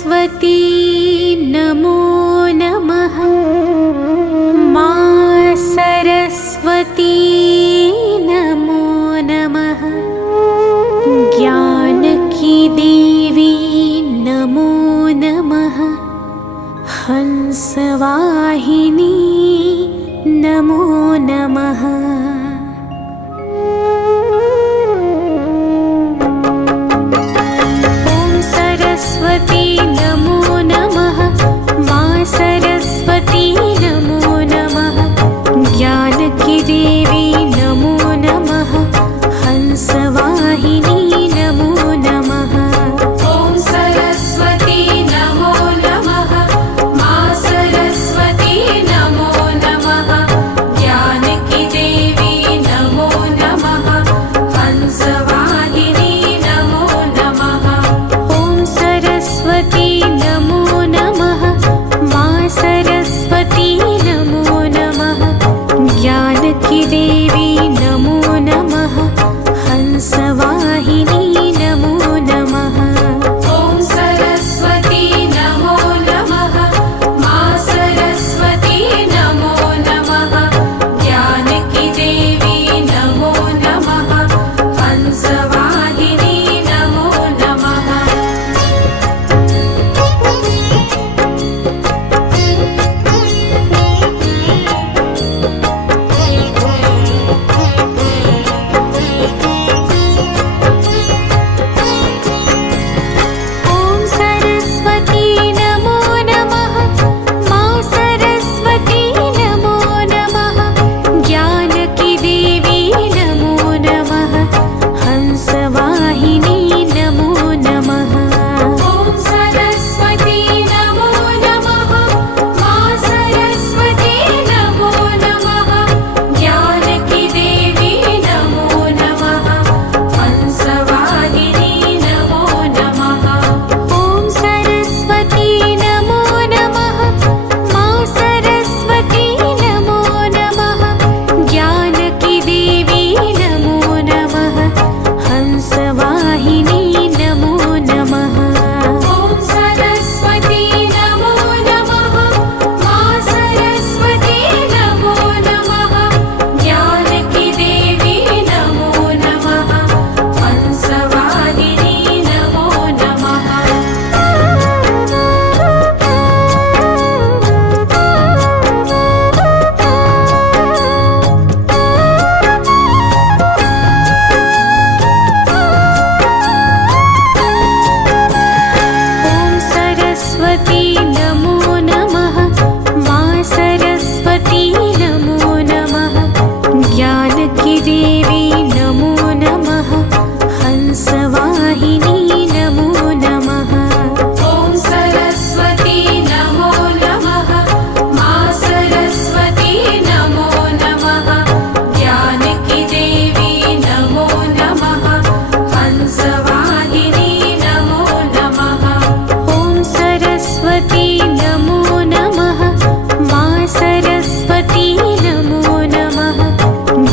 सरस्वती नमो नमः। माँ सरस्वती नमो नमः। ज्ञान की देवी नमो नमः। हंसवाहिनी नमो नमः। ओम सरस्वती नमो नमः। माँ सरस्वती नमो नमः। ज्ञान की देवी नमो नमः। हंसवाहिनी नमो नमः। ओम सरस्वती नमो नमः। माँ सरस्वती नमो नमः। ज्ञान की देवी नमो नमः। हंसवाहिनी नमो नमः। ओम सरस्वती नमो नमः। माँ सरस्वती नमो नमः। ज्ञान की देवी नमो नमः। हंसवाहिनी नमो नमः। ओम सरस्वती नमो नमः। माँ सरस्वती नमो नमः। ज्ञान की देवी नमो नमः। हंसवाहिनी नमो नमः। ओम सरस्वती नमो नमः। माँ सरस्वती नमो नमः। ज्ञान की देवी नमो नमः। हंसवाहिनी नमो नमः। ओम सरस्वती नमो नमः। माँ सरस्वती नमो नमः। ज्ञान की देवी नमो नमः। हंसवाहिनी नमो नमः। ओम सरस्वती नमो नमः। माँ सरस्वती नमो नमः। ज्ञान की देवी नमो नमः। हंसवाहिनी नमो नमः। ओम सरस्वती नमो नमः। माँ सरस्वती नमो नमः। ज्ञान की देवी नमो नमः। हंसवाहिनी नमो नमः। ओम सरस्वती नमो नमः। माँ सरस्वती नमो नमः। ज्ञान की देवी नमो नमः। हंसवाहिनी नमो नमः। ओम सरस्वती नमो नमः। माँ सरस्वती नमो नमः। ज्ञान की देवी नमो नमः। हंसवाहिनी नमो नमः। ओम सरस्वती नमो नमः। माँ सरस्वती नमो नमः।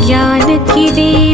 ज्ञान की देवी